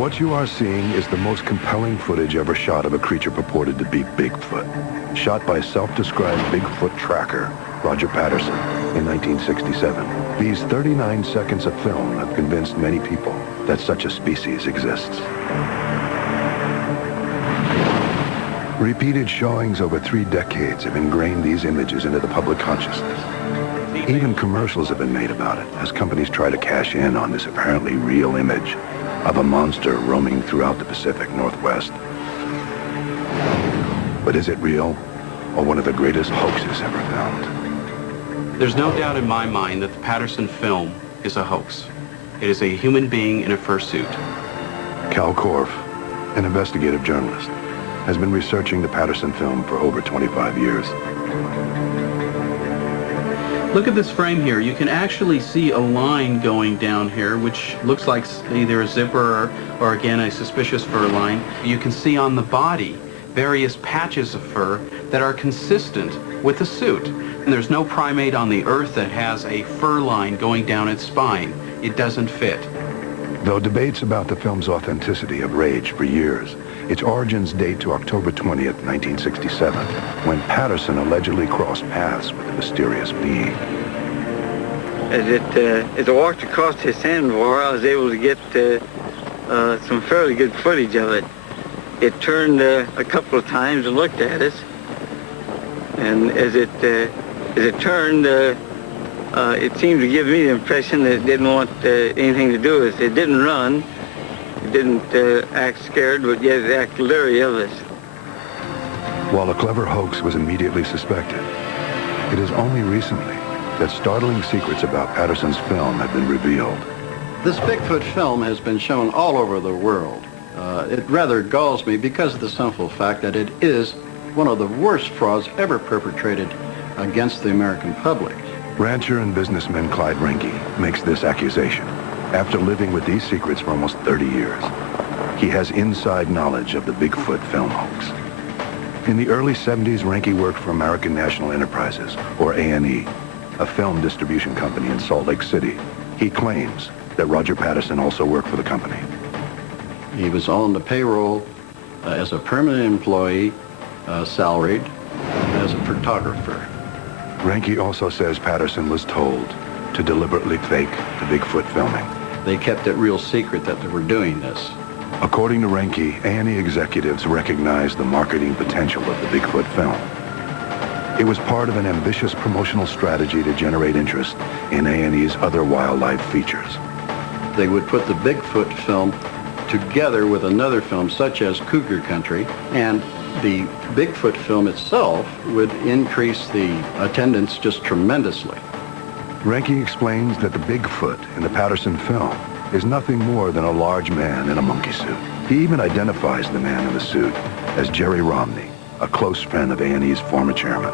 What you are seeing is the most compelling footage ever shot of a creature purported to be Bigfoot. Shot by self-described Bigfoot tracker, Roger Patterson, in 1967. These 39 seconds of film have convinced many people that such a species exists. Repeated showings over 3 decades have ingrained these images into the public consciousness. Even commercials have been made about it as companies try to cash in on this apparently real image of a monster roaming throughout the Pacific Northwest. But is it real, or one of the greatest hoaxes ever found? There's no doubt in my mind that the Patterson film is a hoax. It is a human being in a fursuit. Cal Korff, an investigative journalist, has been researching the Patterson film for over 25 years. Look at this frame here. You can actually see a line going down here, which looks like either a zipper or again, a suspicious fur line. You can see on the body various patches of fur that are consistent with the suit. And there's no primate on the earth that has a fur line going down its spine. It doesn't fit. Though debates about the film's authenticity have raged for years, its origins date to October 20th, 1967, when Patterson allegedly crossed paths with a mysterious being. As I walked across the sandbar, I was able to get some fairly good footage of it. It turned a couple of times and looked at us, and as it turned, it seemed to give me the impression that it didn't want anything to do with us. It didn't run. It didn't act scared, but yet it acted leery of us. While a clever hoax was immediately suspected, it is only recently that startling secrets about Patterson's film have been revealed. This Bigfoot film has been shown all over the world. It rather galls me because of the simple fact that it is one of the worst frauds ever perpetrated against the American public. Rancher and businessman Clyde Renke makes this accusation. After living with these secrets for almost 30 years, he has inside knowledge of the Bigfoot film hoax. In the early 70s, Renke worked for American National Enterprises, or A&E, a film distribution company in Salt Lake City. He claims that Roger Patterson also worked for the company. He was on the payroll as a permanent employee, salaried, as a photographer. Renke also says Patterson was told to deliberately fake the Bigfoot filming. They kept it real secret that they were doing this. According to Renke, A&E executives recognized the marketing potential of the Bigfoot film. It was part of an ambitious promotional strategy to generate interest in A&E's other wildlife features. They would put the Bigfoot film together with another film such as Cougar Country, and the Bigfoot film itself would increase the attendance just tremendously. Renke explains that the Bigfoot in the Patterson film is nothing more than a large man in a monkey suit. He even identifies the man in the suit as Jerry Romney, a close friend of A&E's former chairman.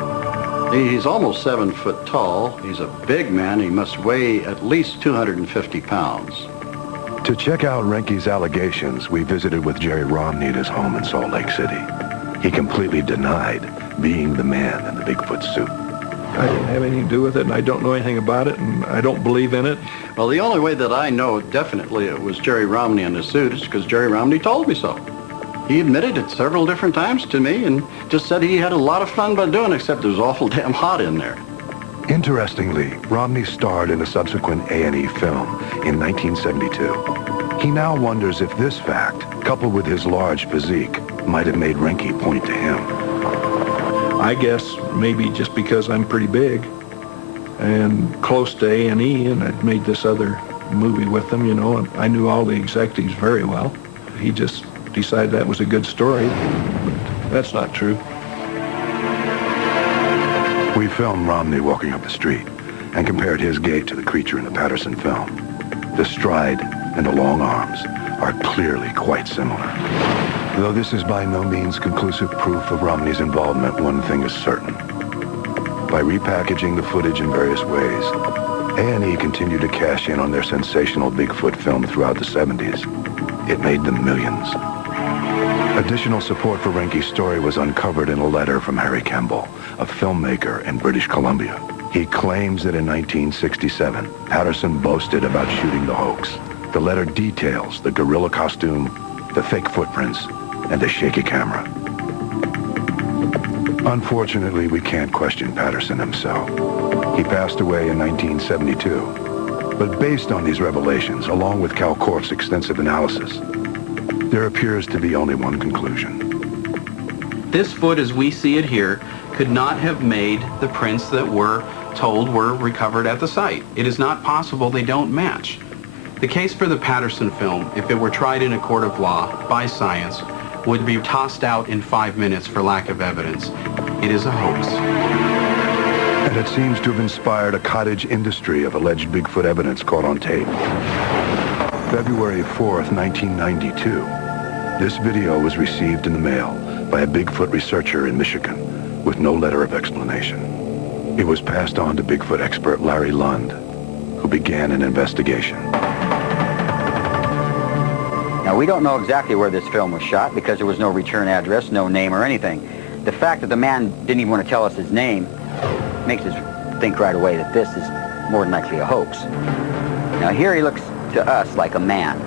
He's almost 7 foot tall. He's a big man. He must weigh at least 250 pounds. To check out Renke's allegations, we visited with Jerry Romney at his home in Salt Lake City. He completely denied being the man in the Bigfoot suit. I didn't have anything to do with it, and I don't know anything about it, and I don't believe in it. Well, the only way that I know definitely it was Jerry Romney in the suit is because Jerry Romney told me so. He admitted it several different times to me and just said he had a lot of fun by doing it, except it was awful damn hot in there. Interestingly, Romney starred in a subsequent A&E film in 1972. He now wonders if this fact, coupled with his large physique, might have made Renke point to him. I guess maybe just because I'm pretty big and close to A&E, and I'd made this other movie with them, you know, and I knew all the executives very well. He just decided that was a good story, but that's not true. We filmed Romney walking up the street and compared his gait to the creature in the Patterson film. The stride and the long arms are clearly quite similar. Though this is by no means conclusive proof of Romney's involvement, one thing is certain. By repackaging the footage in various ways, A&E continued to cash in on their sensational Bigfoot film throughout the 70s. It made them millions. Additional support for Renke's story was uncovered in a letter from Harry Kemble, a filmmaker in British Columbia. He claims that in 1967, Patterson boasted about shooting the hoax The letter details the gorilla costume, the fake footprints, and the shaky camera. Unfortunately, we can't question Patterson himself. He passed away in 1972. But based on these revelations, along with Calcorp's extensive analysis, there appears to be only one conclusion. This foot, as we see it here, could not have made the prints that we're told were recovered at the site. It is not possible they don't match. The case for the Patterson film, if it were tried in a court of law by science, would be tossed out in 5 minutes for lack of evidence. It is a hoax. And it seems to have inspired a cottage industry of alleged Bigfoot evidence caught on tape. February 4th, 1992. This video was received in the mail by a Bigfoot researcher in Michigan with no letter of explanation. It was passed on to Bigfoot expert Larry Lund, who began an investigation. Now, we don't know exactly where this film was shot because there was no return address, no name or anything. The fact that the man didn't even want to tell us his name makes us think right away that this is more than likely a hoax. Now, here he looks to us like a man.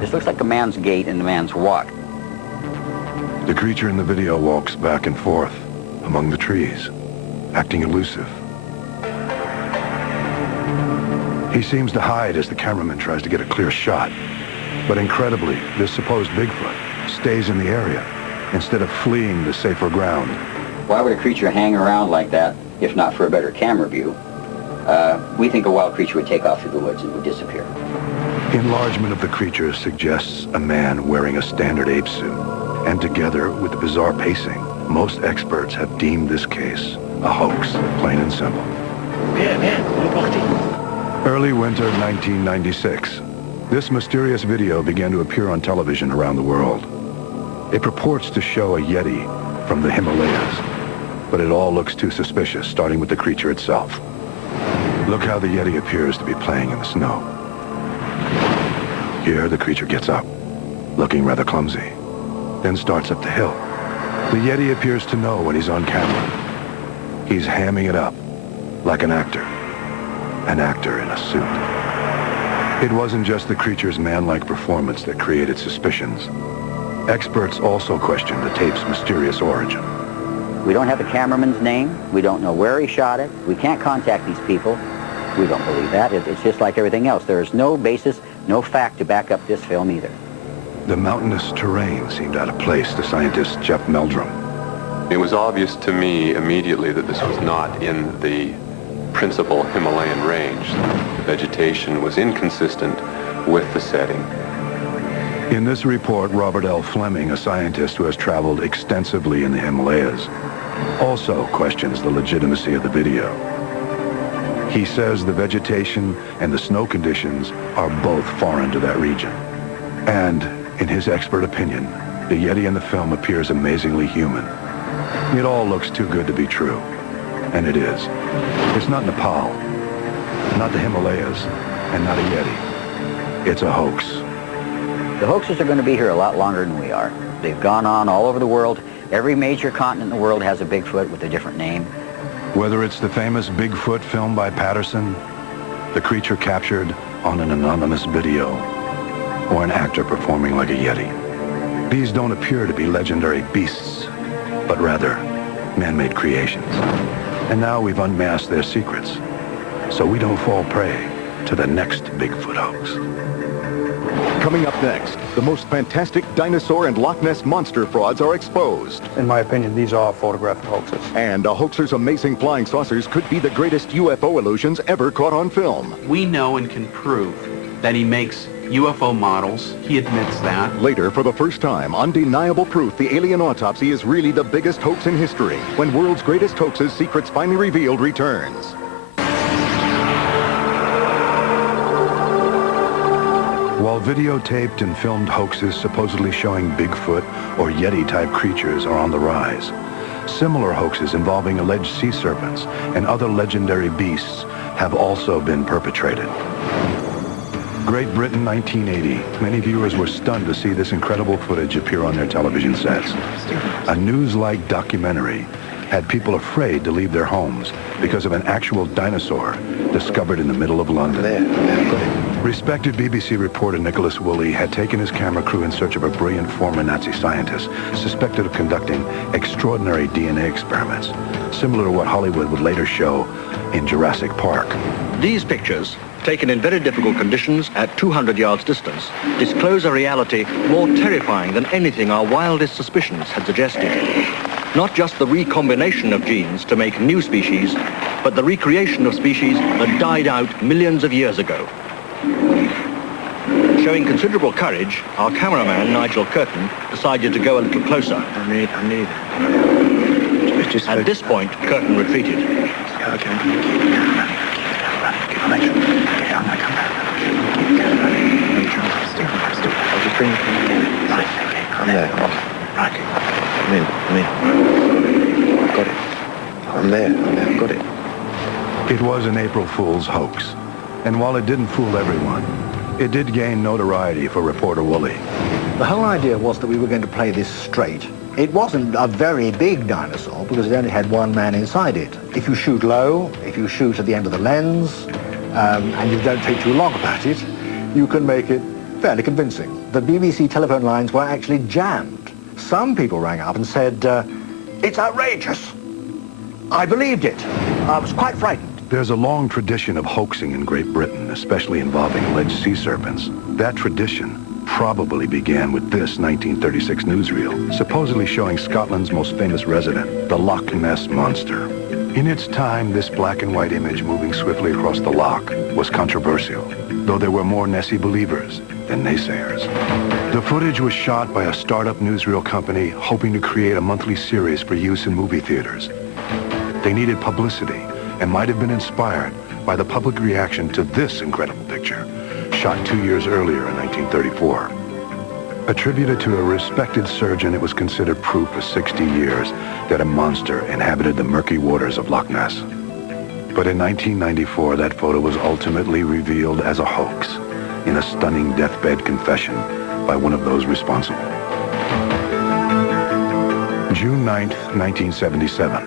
This looks like a man's gait and a man's walk. The creature in the video walks back and forth among the trees, acting elusive. He seems to hide as the cameraman tries to get a clear shot. But incredibly, this supposed Bigfoot stays in the area instead of fleeing to safer ground. Why would a creature hang around like that if not for a better camera view? We think a wild creature would take off through the woods and would disappear. Enlargement of the creature suggests a man wearing a standard ape suit. And together with the bizarre pacing, most experts have deemed this case a hoax, plain and simple. Early winter 1996. This mysterious video began to appear on television around the world. It purports to show a Yeti from the Himalayas, but it all looks too suspicious, starting with the creature itself. Look how the Yeti appears to be playing in the snow. Here, the creature gets up, looking rather clumsy, then starts up the hill. The Yeti appears to know when he's on camera. He's hamming it up, like an actor in a suit. It wasn't just the creature's man-like performance that created suspicions. Experts also questioned the tape's mysterious origin. We don't have the cameraman's name. We don't know where he shot it. We can't contact these people. We don't believe that. It's just like everything else. There is no basis, no fact to back up this film either. The mountainous terrain seemed out of place to scientist Jeff Meldrum. It was obvious to me immediately that this was not in the principal Himalayan range. The vegetation was inconsistent with the setting. In this report, Robert L. Fleming, a scientist who has traveled extensively in the Himalayas, also questions the legitimacy of the video. He says the vegetation and the snow conditions are both foreign to that region. And, in his expert opinion, the Yeti in the film appears amazingly human. It all looks too good to be true. And it is. It's not Nepal, not the Himalayas, and not a Yeti. It's a hoax. The hoaxes are going to be here a lot longer than we are. They've gone on all over the world. Every major continent in the world has a Bigfoot with a different name. Whether it's the famous Bigfoot film by Patterson, the creature captured on an anonymous video, or an actor performing like a Yeti, these don't appear to be legendary beasts, but rather man-made creations. And now we've unmasked their secrets, so we don't fall prey to the next Bigfoot hoax. Coming up next, the most fantastic dinosaur and Loch Ness monster frauds are exposed. In my opinion, these are photographic hoaxes. And a hoaxer's amazing flying saucers could be the greatest UFO illusions ever caught on film. We know and can prove that he makes UFO models. He admits that. Later, for the first time, undeniable proof the alien autopsy is really the biggest hoax in history. When World's Greatest Hoaxes Secrets Finally Revealed returns. While videotaped and filmed hoaxes supposedly showing Bigfoot or Yeti-type creatures are on the rise, similar hoaxes involving alleged sea serpents and other legendary beasts have also been perpetrated. Great Britain, 1980. Many viewers were stunned to see this incredible footage appear on their television sets. A news-like documentary had people afraid to leave their homes because of an actual dinosaur discovered in the middle of London. Respected BBC reporter Nicholas Woolley had taken his camera crew in search of a brilliant former Nazi scientist suspected of conducting extraordinary DNA experiments, similar to what Hollywood would later show in Jurassic Park. These pictures, taken in very difficult conditions at 200 yards distance, disclose a reality more terrifying than anything our wildest suspicions had suggested. Not just the recombination of genes to make new species, but the recreation of species that died out millions of years ago. Showing considerable courage, our cameraman, Nigel Curtin, decided to go a little closer. I need. At this point, Curtin retreated. Yeah, okay. Keep running. Okay, I'm gonna come back. I'll just bring the camera. Right, okay, I'm there. Right, come in. Got it. I'm there, got it. It was an April Fool's hoax, and while it didn't fool everyone, it did gain notoriety for reporter Woolley. The whole idea was that we were going to play this straight. It wasn't a very big dinosaur because it only had one man inside it. If you shoot low, if you shoot at the end of the lens, and you don't take too long about it, you can make it fairly convincing. The BBC telephone lines were actually jammed. Some people rang up and said, it's outrageous. I believed it. I was quite frightened. There's a long tradition of hoaxing in Great Britain, especially involving alleged sea serpents. That tradition probably began with this 1936 newsreel, supposedly showing Scotland's most famous resident, the Loch Ness Monster. In its time, this black and white image moving swiftly across the loch was controversial, though there were more Nessie believers than naysayers. The footage was shot by a startup newsreel company hoping to create a monthly series for use in movie theaters. They needed publicity and might have been inspired by the public reaction to this incredible picture, shot 2 years earlier in 1934. Attributed to a respected surgeon, it was considered proof for 60 years that a monster inhabited the murky waters of Loch Ness. But in 1994, that photo was ultimately revealed as a hoax in a stunning deathbed confession by one of those responsible. June 9th, 1977.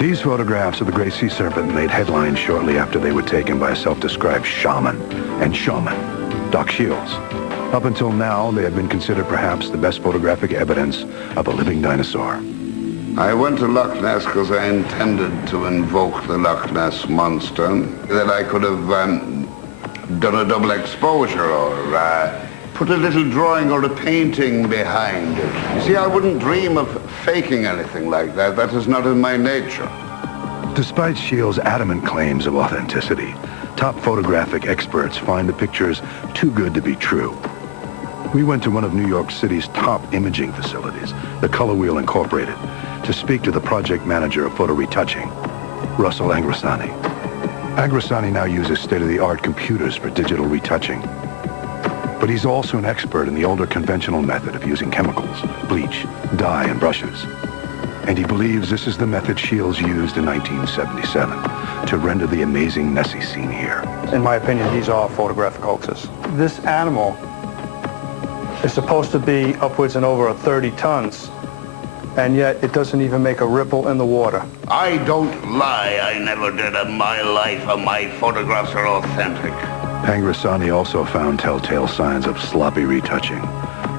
These photographs of the gray sea serpent made headlines shortly after they were taken by a self-described shaman and showman, Doc Shields. Up until now, they have been considered perhaps the best photographic evidence of a living dinosaur. I went to Loch Ness because I intended to invoke the Loch Ness Monster, that I could have done a double exposure or put a little drawing or a painting behind it. You see, I wouldn't dream of faking anything like that. That is not in my nature. Despite Shields' adamant claims of authenticity, top photographic experts find the pictures too good to be true. We went to one of New York City's top imaging facilities, the Color Wheel Incorporated, to speak to the project manager of photo retouching, Russell Angrasani. Angrasani now uses state-of-the-art computers for digital retouching. But he's also an expert in the older conventional method of using chemicals, bleach, dye, and brushes. And he believes this is the method Shields used in 1977 to render the amazing Nessie scene here. In my opinion, these are photographic hoaxes. This animal is supposed to be upwards and over 30 tons, and yet it doesn't even make a ripple in the water. I don't lie. I never did in my life, and my photographs are authentic. Angrasani also found telltale signs of sloppy retouching,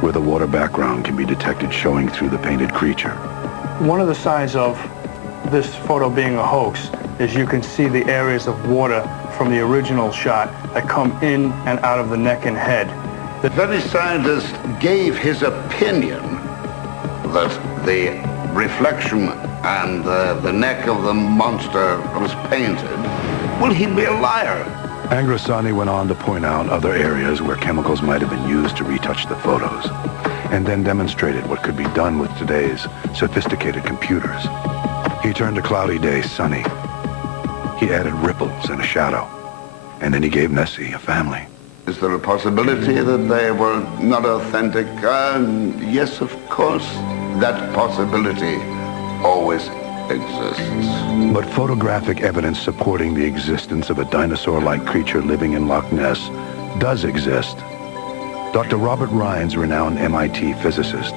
where the water background can be detected showing through the painted creature. One of the signs of this photo being a hoax is you can see the areas of water from the original shot that come in and out of the neck and head. The very scientist gave his opinion that the reflection and the neck of the monster was painted. Will he be a liar? Angrasani went on to point out other areas where chemicals might have been used to retouch the photos, and then demonstrated what could be done with today's sophisticated computers. He turned a cloudy day sunny. He added ripples and a shadow, and then he gave Nessie a family. Is there a possibility that they were not authentic? Yes, of course. That possibility always exists. But photographic evidence supporting the existence of a dinosaur-like creature living in Loch Ness does exist. Dr. Robert Rines, renowned MIT physicist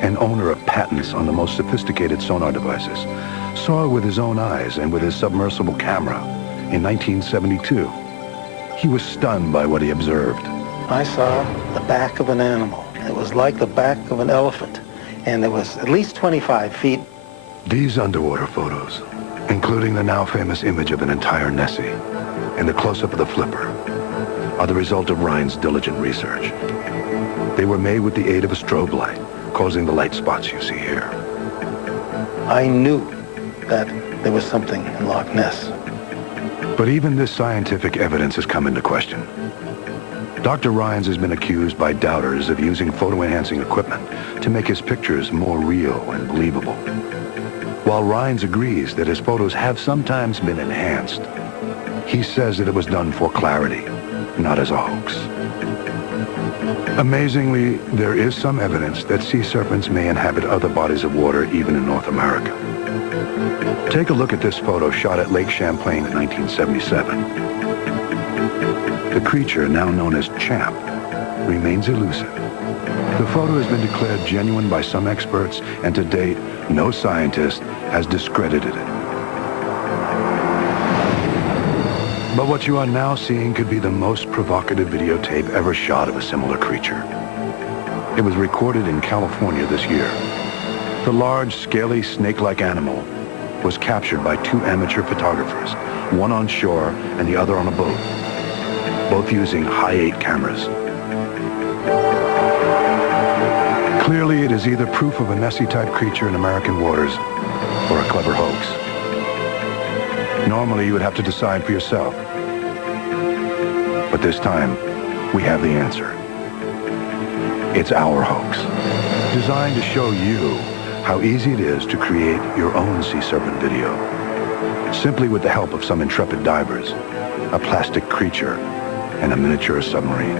and owner of patents on the most sophisticated sonar devices, saw it with his own eyes and with his submersible camera in 1972. He was stunned by what he observed. I saw the back of an animal. It was like the back of an elephant, and it was at least 25 feet. These underwater photos, including the now famous image of an entire Nessie and the close-up of the flipper, are the result of Ryan's diligent research. They were made with the aid of a strobe light, causing the light spots you see here. I knew that there was something in Loch Ness. But even this scientific evidence has come into question. Dr. Rhines has been accused by doubters of using photo-enhancing equipment to make his pictures more real and believable. While Rhines agrees that his photos have sometimes been enhanced, he says that it was done for clarity, not as a hoax. Amazingly, there is some evidence that sea serpents may inhabit other bodies of water even in North America. Take a look at this photo shot at Lake Champlain in 1977. The creature, now known as Champ, remains elusive. The photo has been declared genuine by some experts, and to date, no scientist has discredited it. But what you are now seeing could be the most provocative videotape ever shot of a similar creature. It was recorded in California this year. The large, scaly, snake-like animal was captured by two amateur photographers, one on shore and the other on a boat, both using high-8 cameras. Clearly, it is either proof of a Nessie-type creature in American waters or a clever hoax. Normally, you would have to decide for yourself. But this time, we have the answer. It's our hoax, designed to show you how easy it is to create your own sea serpent video, simply with the help of some intrepid divers, a plastic creature, and a miniature submarine.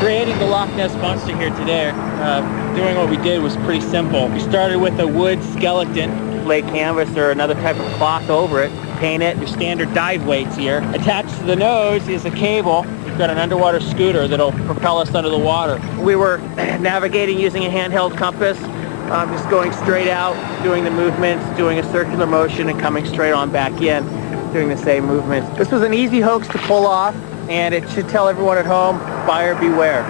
Creating the Loch Ness Monster here today, doing what we did was pretty simple. We started with a wood skeleton, lay canvas or another type of cloth over it, paint it, your standard dive weights here. Attached to the nose is a cable. We've got an underwater scooter that'll propel us under the water. We were navigating using a handheld compass, just going straight out, doing the movements, doing a circular motion and coming straight on back in, doing the same movements. This was an easy hoax to pull off, and it should tell everyone at home, buyer beware.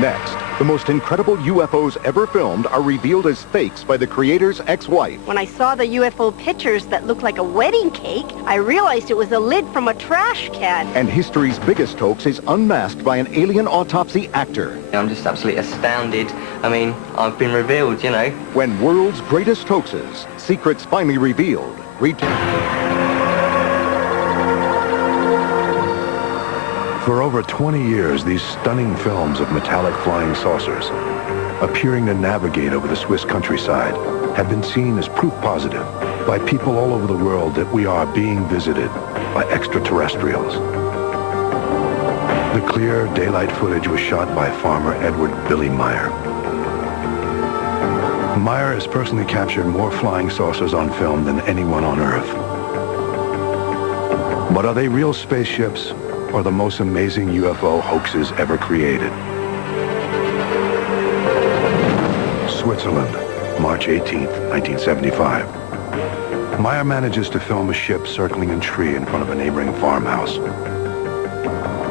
Next, the most incredible UFOs ever filmed are revealed as fakes by the creator's ex-wife. When I saw the UFO pictures that looked like a wedding cake, I realized it was a lid from a trash can. And history's biggest hoax is unmasked by an alien autopsy actor. I'm just absolutely astounded. I mean, I've been revealed, you know. When world's greatest hoaxes, secrets finally revealed. For over 20 years, these stunning films of metallic flying saucers, appearing to navigate over the Swiss countryside, have been seen as proof positive by people all over the world that we are being visited by extraterrestrials. The clear daylight footage was shot by farmer Edward Billy Meyer. Meyer has personally captured more flying saucers on film than anyone on Earth. But are they real spaceships or the most amazing UFO hoaxes ever created? Switzerland, March 18th, 1975. Meyer manages to film a ship circling a tree in front of a neighboring farmhouse.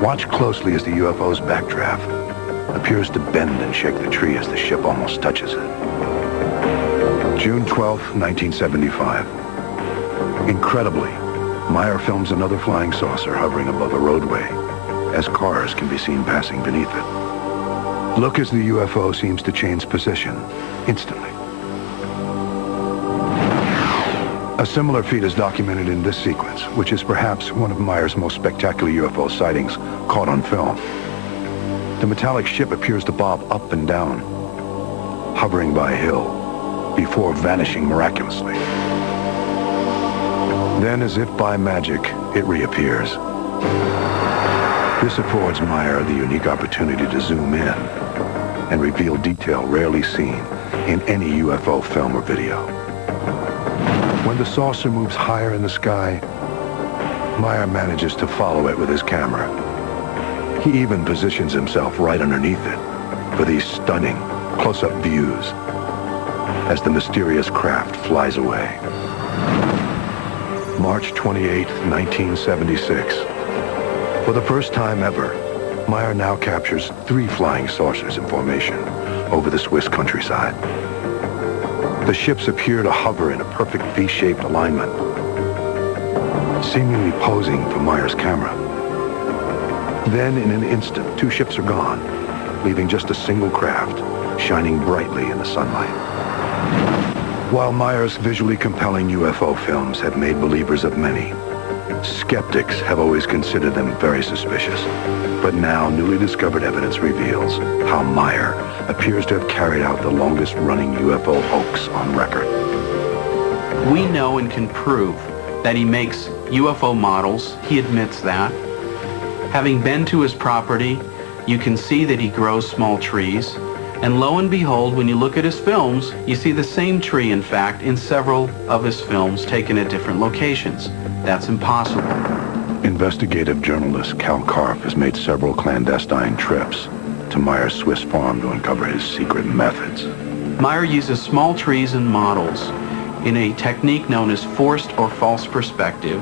Watch closely as the UFO's backdraft appears to bend and shake the tree as the ship almost touches it. June 12th, 1975. Incredibly, Meyer films another flying saucer hovering above a roadway, as cars can be seen passing beneath it. Look as the UFO seems to change position instantly. A similar feat is documented in this sequence, which is perhaps one of Meyer's most spectacular UFO sightings caught on film. The metallic ship appears to bob up and down, hovering by a hill, before vanishing miraculously. Then, as if by magic, it reappears. This affords Meyer the unique opportunity to zoom in and reveal detail rarely seen in any UFO film or video. When the saucer moves higher in the sky, Meyer manages to follow it with his camera. He even positions himself right underneath it for these stunning close-up views. as the mysterious craft flies away. March 28, 1976. For the first time ever, Meyer now captures 3 flying saucers in formation over the Swiss countryside. The ships appear to hover in a perfect V-shaped alignment, seemingly posing for Meyer's camera. Then, in an instant, 2 ships are gone, leaving just a single craft, shining brightly in the sunlight. While Meyer's visually compelling UFO films have made believers of many, skeptics have always considered them very suspicious. But now, newly discovered evidence reveals how Meyer appears to have carried out the longest-running UFO hoax on record. We know and can prove that he makes UFO models. He admits that. Having been to his property, you can see that he grows small trees. And lo and behold, when you look at his films, you see the same tree, in fact, in several of his films taken at different locations. That's impossible. Investigative journalist Cal Karff has made several clandestine trips to Meyer's Swiss farm to uncover his secret methods. Meyer uses small trees and models in a technique known as forced or false perspective,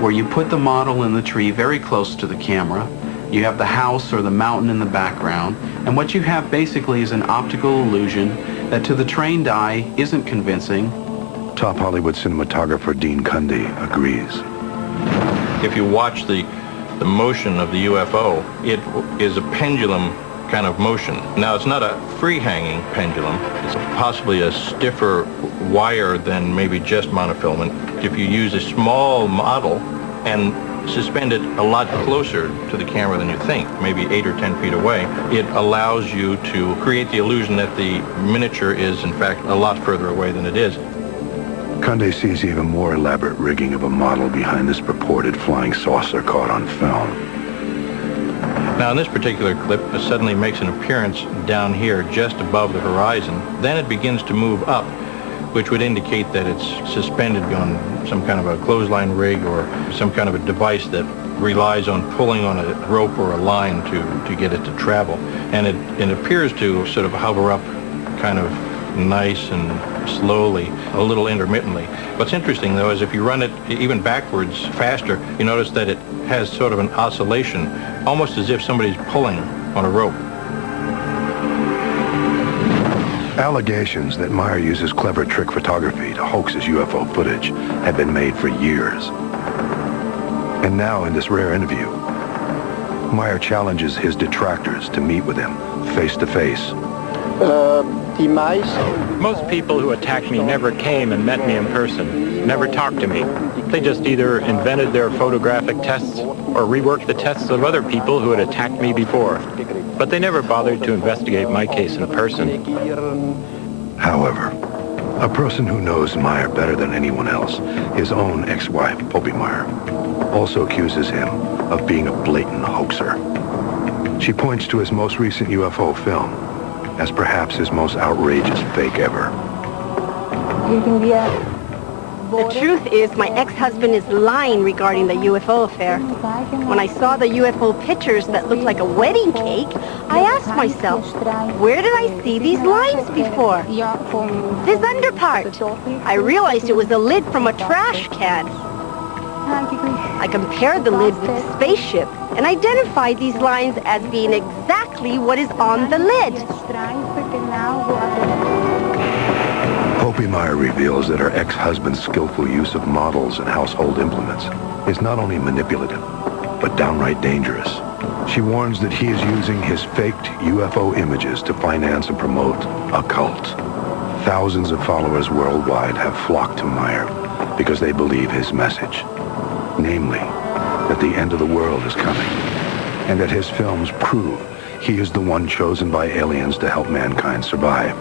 where you put the model in the tree very close to the camera. You have the house or the mountain in the background, and what you have basically is an optical illusion that to the trained eye isn't convincing. Top Hollywood cinematographer Dean Cundy agrees. If you watch the motion of the UFO, it is a pendulum kind of motion. Now, it's not a free-hanging pendulum. It's possibly a stiffer wire than maybe just monofilament. If you use a small model and suspend it a lot closer to the camera than you think, maybe 8 or 10 feet away, it allows you to create the illusion that the miniature is, in fact, a lot further away than it is. Conde sees even more elaborate rigging of a model behind this purported flying saucer caught on film. Now, in this particular clip, it suddenly makes an appearance down here just above the horizon. Then it begins to move up, which would indicate that it's suspended on some kind of a clothesline rig or some kind of a device that relies on pulling on a rope or a line to get it to travel. And it appears to sort of hover up kind of nice and slowly, a little intermittently. What's interesting, though, is if you run it even backwards faster, you notice that it has sort of an oscillation, almost as if somebody's pulling on a rope. Allegations that Meyer uses clever trick photography to hoax his UFO footage have been made for years. And now, in this rare interview, Meyer challenges his detractors to meet with him face to face. Most people who attacked me never came and met me in person, never talked to me. They just either invented their photographic tests or reworked the tests of other people who had attacked me before. But they never bothered to investigate my case in person. However, a person who knows Meyer better than anyone else, his own ex-wife, Opie Meyer, also accuses him of being a blatant hoaxer. She points to his most recent UFO film as perhaps his most outrageous fake ever. The truth is, my ex-husband is lying regarding the UFO affair. When I saw the UFO pictures that looked like a wedding cake, I asked myself, where did I see these lines before? This underpart. I realized it was a lid from a trash can. I compared the lid with the spaceship and identified these lines as being exactly what is on the lid. Opie Meyer reveals that her ex-husband's skillful use of models and household implements is not only manipulative, but downright dangerous. She warns that he is using his faked UFO images to finance and promote a cult. Thousands of followers worldwide have flocked to Meyer because they believe his message. Namely, that the end of the world is coming, and that his films prove he is the one chosen by aliens to help mankind survive.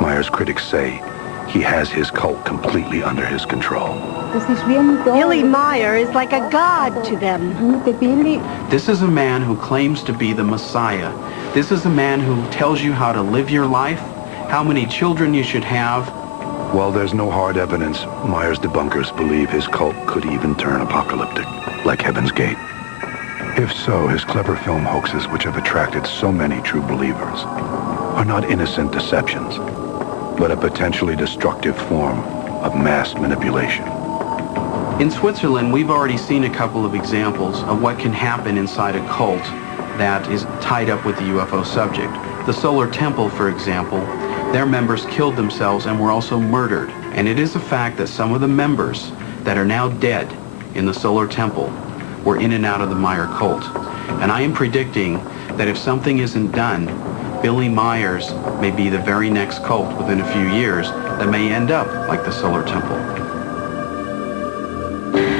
Meyer's critics say he has his cult completely under his control. Billy Meyer is like a god to them. This is a man who claims to be the Messiah. This is a man who tells you how to live your life, how many children you should have. While there's no hard evidence, Meyer's debunkers believe his cult could even turn apocalyptic, like Heaven's Gate. If so, his clever film hoaxes, which have attracted so many true believers, are not innocent deceptions, but a potentially destructive form of mass manipulation. In Switzerland, we've already seen a couple of examples of what can happen inside a cult that is tied up with the UFO subject. The Solar Temple, for example, their members killed themselves and were also murdered. And it is a fact that some of the members that are now dead in the Solar Temple were in and out of the Meyer cult. And I am predicting that if something isn't done, Billy Myers may be the very next cult within a few years that may end up like the Solar Temple.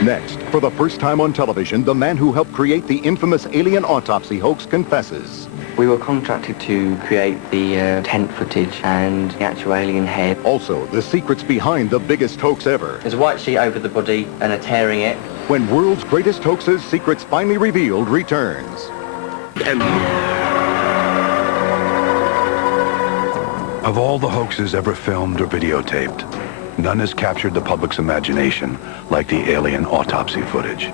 Next, for the first time on television, the man who helped create the infamous alien autopsy hoax confesses. We were contracted to create the tent footage and the actual alien head. Also, the secrets behind the biggest hoax ever. There's a white sheet over the body and they're tearing it. When World's Greatest Hoaxes, Secrets Finally Revealed returns. Of all the hoaxes ever filmed or videotaped, none has captured the public's imagination like the alien autopsy footage.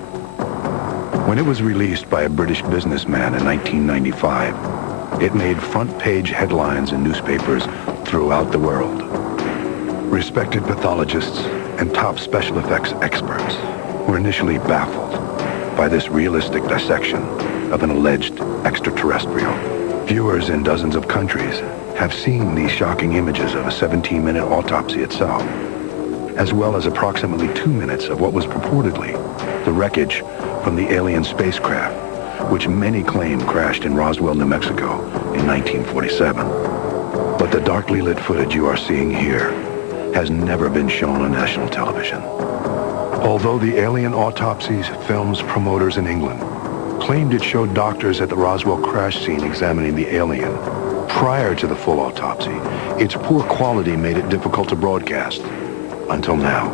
When it was released by a British businessman in 1995, it made front-page headlines in newspapers throughout the world. Respected pathologists and top special effects experts were initially baffled by this realistic dissection of an alleged extraterrestrial. Viewers in dozens of countries have seen these shocking images of a 17-minute autopsy itself, as well as approximately 2 minutes of what was purportedly the wreckage from the alien spacecraft, which many claim crashed in Roswell, New Mexico in 1947. But the darkly lit footage you are seeing here has never been shown on national television. Although the alien autopsies film's promoters in England claimed it showed doctors at the Roswell crash scene examining the alien prior to the full autopsy, its poor quality made it difficult to broadcast. Until now.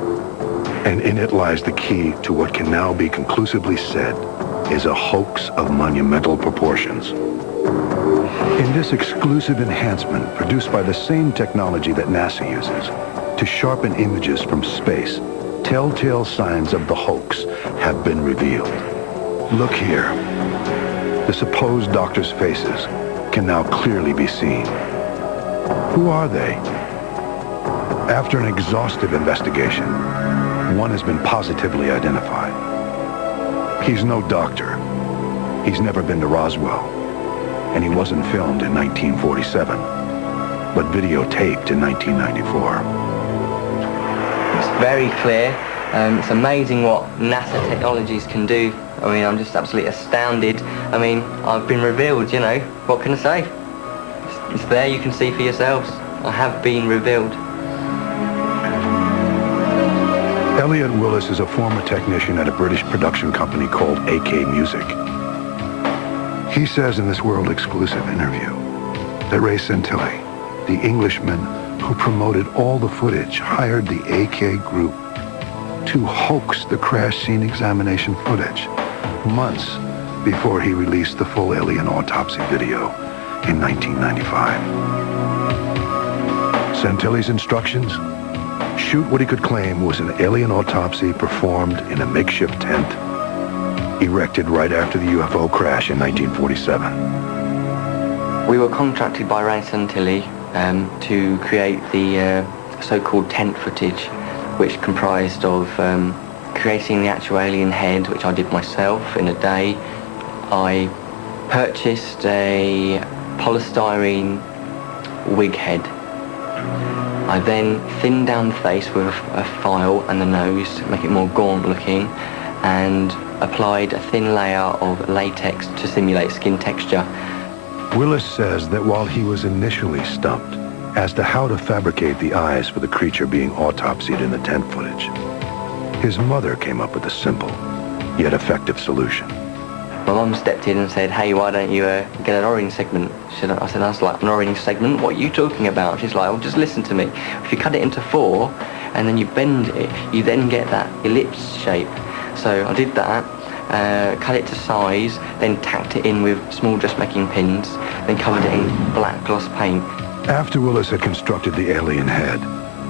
And in it lies the key to what can now be conclusively said is a hoax of monumental proportions. In this exclusive enhancement produced by the same technology that NASA uses to sharpen images from space, telltale signs of the hoax have been revealed. Look here. The supposed doctors' faces can now clearly be seen. Who are they? After an exhaustive investigation, one has been positively identified. He's no doctor. He's never been to Roswell. And he wasn't filmed in 1947, but videotaped in 1994. It's very clear. It's amazing what NASA technologies can do. I mean, I'm just absolutely astounded. I mean, I've been revealed, you know. What can I say? It's there, you can see for yourselves. I have been revealed. Elliot Willis is a former technician at a British production company called AK Music. He says in this world-exclusive interview that Ray Santilli, the Englishman who promoted all the footage, hired the AK group to hoax the crash scene examination footage months before he released the full alien autopsy video in 1995. Santilli's instructions? Shoot what he could claim was an alien autopsy performed in a makeshift tent erected right after the UFO crash in 1947. We were contracted by Ray Santilli to create the so-called tent footage, which comprised of creating the actual alien head, which I did myself in a day. I purchased a polystyrene wig head. I then thinned down the face with a file and the nose to make it more gaunt looking, and applied a thin layer of latex to simulate skin texture. Willis says that while he was initially stumped as to how to fabricate the eyes for the creature being autopsied in the tent footage, his mother came up with a simple, yet effective solution. My mum stepped in and said, "Hey, why don't you get an orange segment?" I said, "That's like an orange segment? What are you talking about?" She's like, "Oh, just listen to me. If you cut it into 4 and then you bend it, you then get that ellipse shape." So I did that, cut it to size, then tacked it in with small dressmaking pins, then covered it in black gloss paint. After Willis had constructed the alien head,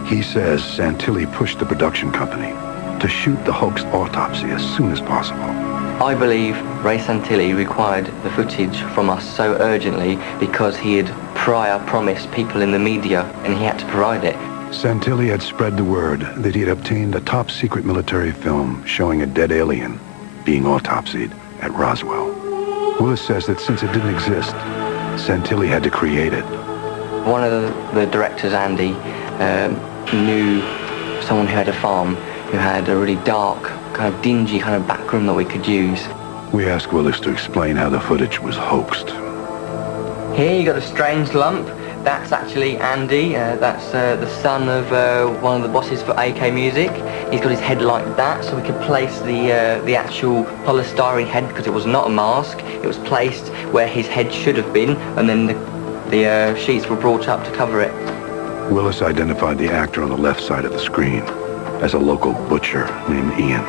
he says Santilli pushed the production company to shoot the hoax autopsy as soon as possible. I believe Ray Santilli required the footage from us so urgently because he had prior promised people in the media, and he had to provide it. Santilli had spread the word that he had obtained a top-secret military film showing a dead alien being autopsied at Roswell. Willis says that since it didn't exist, Santilli had to create it. One of the directors, Andy, knew someone who had a farm, who had a really dark, kind of dingy kind of backroom that we could use. We asked Willis to explain how the footage was hoaxed. Here you got a strange lump. That's actually Andy. That's the son of one of the bosses for AK Music. He's got his head like that, so we could place the actual polystyrene head, because it was not a mask. It was placed where his head should have been, and then the sheets were brought up to cover it. Willis identified the actor on the left side of the screen as a local butcher named Ian.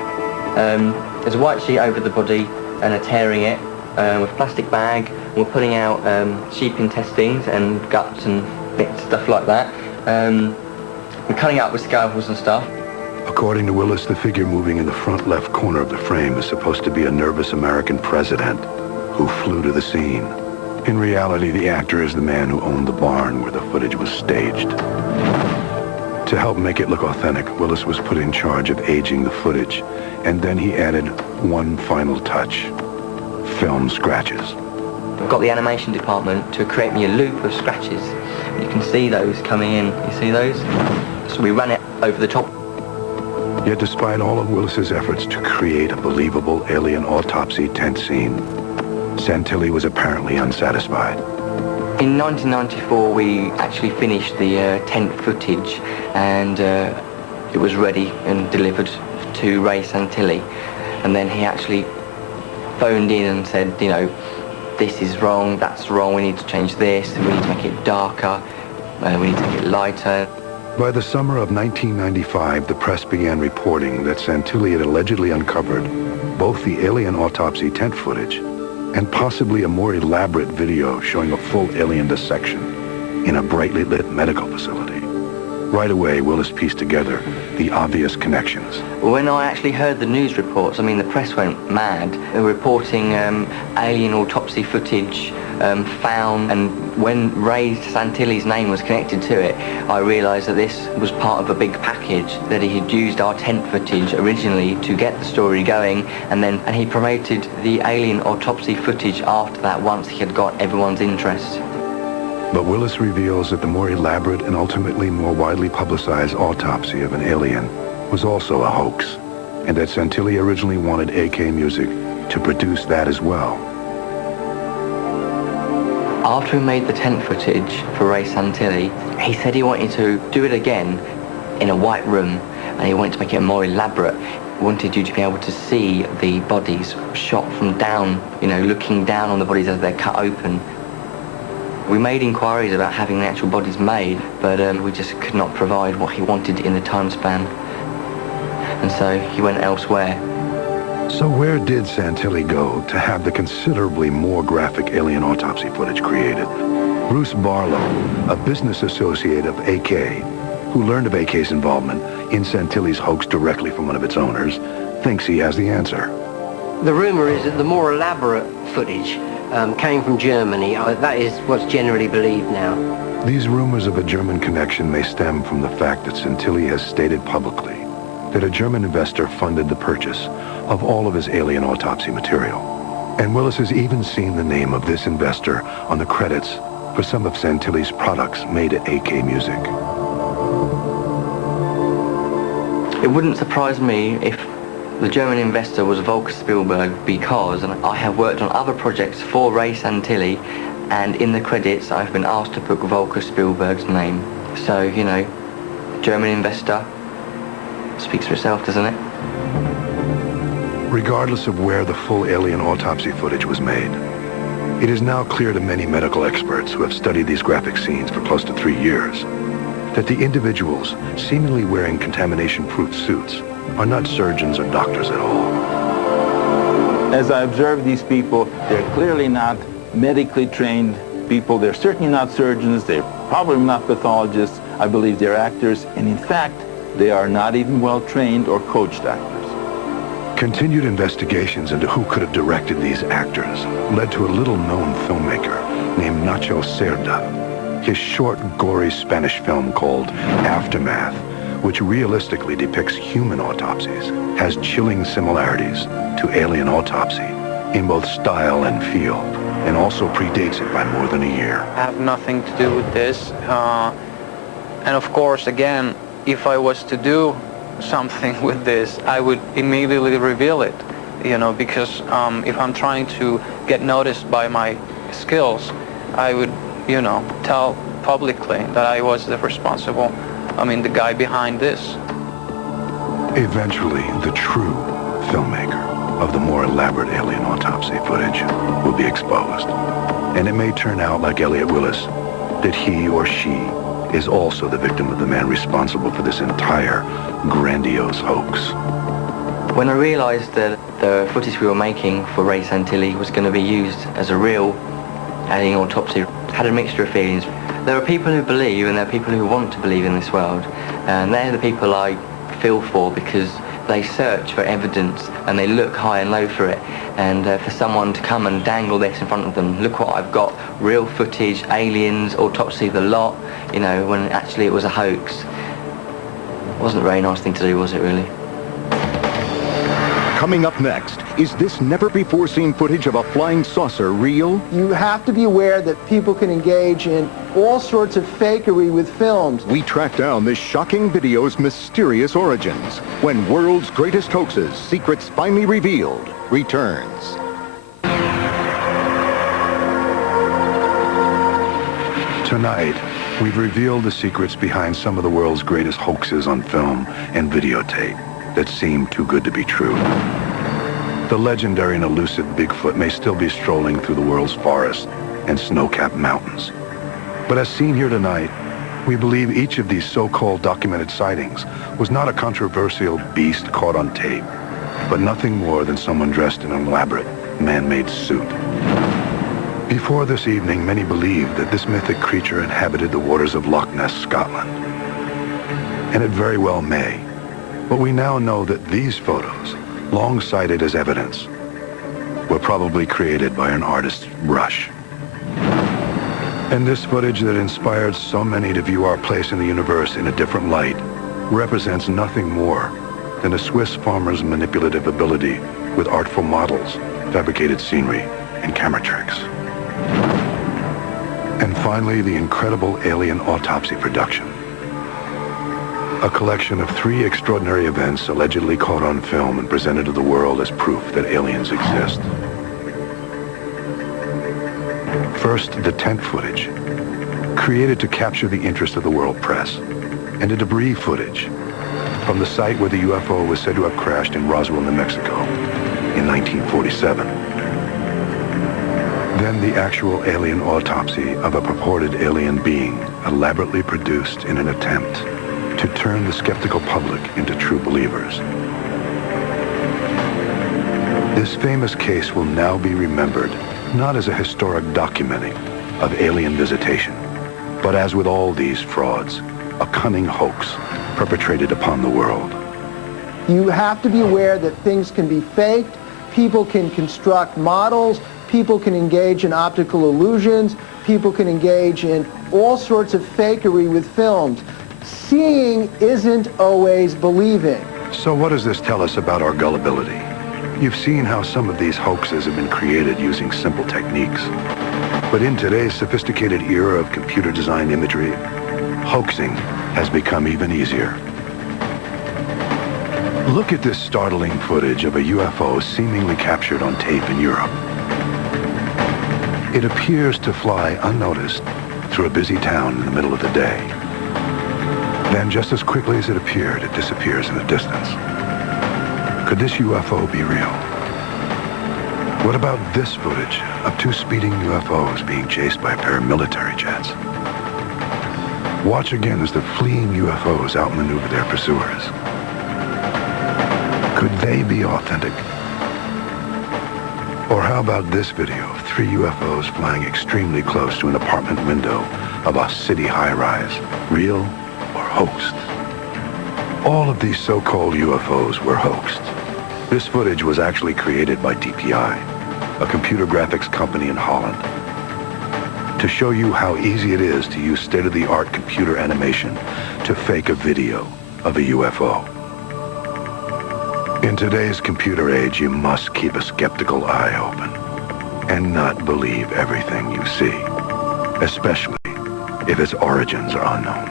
There's a white sheet over the body, and they're tearing it with a plastic bag. We're putting out sheep intestines and guts and bits, stuff like that. We're cutting it up with scalpels and stuff. According to Willis, the figure moving in the front left corner of the frame is supposed to be a nervous American president who flew to the scene. In reality, the actor is the man who owned the barn where the footage was staged. To help make it look authentic, Willis was put in charge of aging the footage, and then he added one final touch: film scratches. I've got the animation department to create me a loop of scratches. You can see those coming in. You see those? So we ran it over the top. Yet despite all of Willis's efforts to create a believable alien autopsy tent scene, Santilli was apparently unsatisfied. In 1994, we actually finished the tent footage, and it was ready and delivered to Ray Santilli. And then he actually phoned in and said, you know, this is wrong, that's wrong, we need to change this, we need to make it darker, we need to make it lighter. By the summer of 1995, the press began reporting that Santilli had allegedly uncovered both the alien autopsy tent footage and possibly a more elaborate video showing a full alien dissection in a brightly lit medical facility. Right away, Willis pieced together the obvious connections. When I actually heard the news reports, I mean, the press went mad. They were reporting alien autopsy footage found, and when Ray Santilli's name was connected to it, I realised that this was part of a big package, that he had used our tent footage originally to get the story going, and he promoted the alien autopsy footage after that once he had got everyone's interest. But Willis reveals that the more elaborate and ultimately more widely publicized autopsy of an alien was also a hoax, and that Santilli originally wanted AK Music to produce that as well. After we made the tent footage for Ray Santilli, he said he wanted to do it again in a white room, and he wanted to make it more elaborate. He wanted you to be able to see the bodies shot from down, you know, looking down on the bodies as they're cut open. We made inquiries about having the actual bodies made, but we just could not provide what he wanted in the time span. And so he went elsewhere. So where did Santilli go to have the considerably more graphic alien autopsy footage created? Bruce Barlow, a business associate of AK, who learned of AK's involvement in Santilli's hoax directly from one of its owners, thinks he has the answer. The rumor is that the more elaborate footage came from Germany. That is what's generally believed now. These rumors of a German connection may stem from the fact that Santilli has stated publicly that a German investor funded the purchase of all of his alien autopsy material. And Willis has even seen the name of this investor on the credits for some of Santilli's products made at AK Music. It wouldn't surprise me if the German investor was Volker Spielberg, because I have worked on other projects for Ray Santilli, and in the credits I've been asked to put Volker Spielberg's name. So, you know, German investor speaks for itself, doesn't it? Regardless of where the full alien autopsy footage was made, it is now clear to many medical experts who have studied these graphic scenes for close to 3 years that the individuals seemingly wearing contamination-proof suits are not surgeons or doctors at all. As I observe these people, they're clearly not medically trained people. They're certainly not surgeons. They're probably not pathologists. I believe they're actors. And in fact, they are not even well-trained or coached actors. Continued investigations into who could have directed these actors led to a little-known filmmaker named Nacho Cerda, his short, gory Spanish film called Aftermath, which realistically depicts human autopsies, has chilling similarities to Alien Autopsy in both style and feel, and also predates it by more than a year. Have nothing to do with this. And of course, again, if I was to do something with this, I would immediately reveal it, you know, because if I'm trying to get noticed by my skills, I would, you know, tell publicly that I was the the guy behind this. Eventually, the true filmmaker of the more elaborate alien autopsy footage will be exposed. And it may turn out, like Elliot Willis, that he or she is also the victim of the man responsible for this entire grandiose hoax. When I realised that the footage we were making for Ray Santilli was going to be used as a real alien autopsy, I had a mixture of feelings. There are people who believe and there are people who want to believe in this world, and they're the people I feel for because they search for evidence and they look high and low for it, and for someone to come and dangle this in front of them, look what I've got, real footage, aliens, autopsy, the lot, you know, when actually it was a hoax. It wasn't a very nice thing to do, was it really? Coming up next, is this never-before-seen footage of a flying saucer real? You have to be aware that people can engage in all sorts of fakery with films. We track down this shocking video's mysterious origins when World's Greatest Hoaxes, Secrets Finally Revealed, returns. Tonight, we've revealed the secrets behind some of the world's greatest hoaxes on film and videotape that seem too good to be true. The legendary and elusive Bigfoot may still be strolling through the world's forests and snow-capped mountains. But as seen here tonight, we believe each of these so-called documented sightings was not a controversial beast caught on tape, but nothing more than someone dressed in an elaborate, man-made suit. Before this evening, many believed that this mythic creature inhabited the waters of Loch Ness, Scotland. And it very well may. But we now know that these photos, long cited as evidence, were probably created by an artist's brush. And this footage that inspired so many to view our place in the universe in a different light represents nothing more than a Swiss farmer's manipulative ability with artful models, fabricated scenery, and camera tricks. And finally, the incredible Alien Autopsy production. A collection of 3 extraordinary events allegedly caught on film and presented to the world as proof that aliens exist. First, the tent footage, created to capture the interest of the world press, and the debris footage from the site where the UFO was said to have crashed in Roswell, New Mexico in 1947. Then the actual alien autopsy of a purported alien being elaborately produced in an attempt to turn the skeptical public into true believers. This famous case will now be remembered not as a historic documenting of alien visitation, but as with all these frauds, a cunning hoax perpetrated upon the world. You have to be aware that things can be faked, people can construct models, people can engage in optical illusions, people can engage in all sorts of fakery with films. Seeing isn't always believing. So what does this tell us about our gullibility? You've seen how some of these hoaxes have been created using simple techniques. But in today's sophisticated era of computer-designed imagery, hoaxing has become even easier. Look at this startling footage of a UFO seemingly captured on tape in Europe. It appears to fly unnoticed through a busy town in the middle of the day. Then, just as quickly as it appeared, it disappears in the distance. Could this UFO be real? What about this footage of 2 speeding UFOs being chased by a pair of military jets? Watch again as the fleeing UFOs outmaneuver their pursuers. Could they be authentic? Or how about this video of 3 UFOs flying extremely close to an apartment window of a city high-rise? Real or hoaxed? All of these so-called UFOs were hoaxed. This footage was actually created by DPI, a computer graphics company in Holland, to show you how easy it is to use state-of-the-art computer animation to fake a video of a UFO. In today's computer age, you must keep a skeptical eye open and not believe everything you see, especially if its origins are unknown.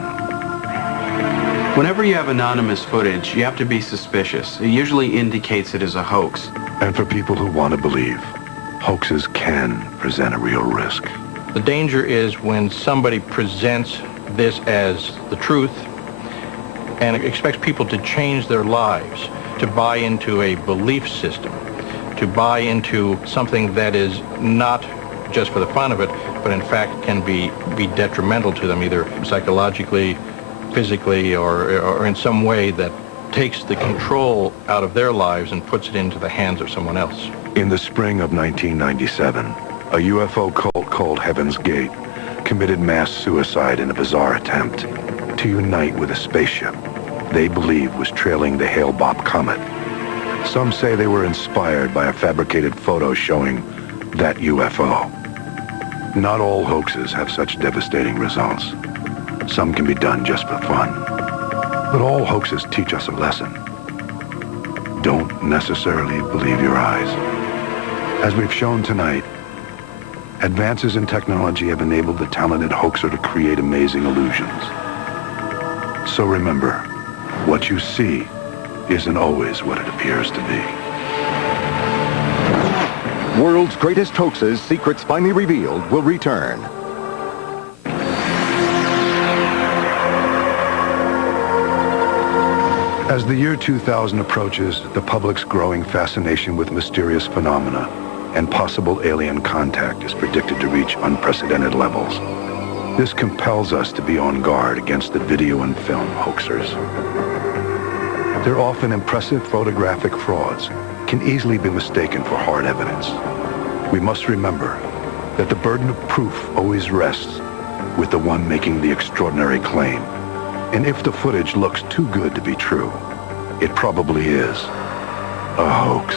Whenever you have anonymous footage, you have to be suspicious. It usually indicates it is a hoax. And for people who want to believe, hoaxes can present a real risk. The danger is when somebody presents this as the truth and expects people to change their lives, to buy into a belief system, to buy into something that is not just for the fun of it, but in fact can be detrimental to them, either psychologically, physically, or in some way that takes the control out of their lives and puts it into the hands of someone else. In the spring of 1997, a UFO cult called Heaven's Gate committed mass suicide in a bizarre attempt to unite with a spaceship they believed was trailing the Hale-Bopp comet. Some say they were inspired by a fabricated photo showing that UFO. Not all hoaxes have such devastating results. Some can be done just for fun. But all hoaxes teach us a lesson. Don't necessarily believe your eyes. As we've shown tonight, advances in technology have enabled the talented hoaxer to create amazing illusions. So remember, what you see isn't always what it appears to be. World's Greatest Hoaxes, Secrets Finally Revealed, will return. As the year 2000 approaches, the public's growing fascination with mysterious phenomena and possible alien contact is predicted to reach unprecedented levels. This compels us to be on guard against the video and film hoaxers. Their often impressive photographic frauds can easily be mistaken for hard evidence. We must remember that the burden of proof always rests with the one making the extraordinary claim. And if the footage looks too good to be true, it probably is a hoax.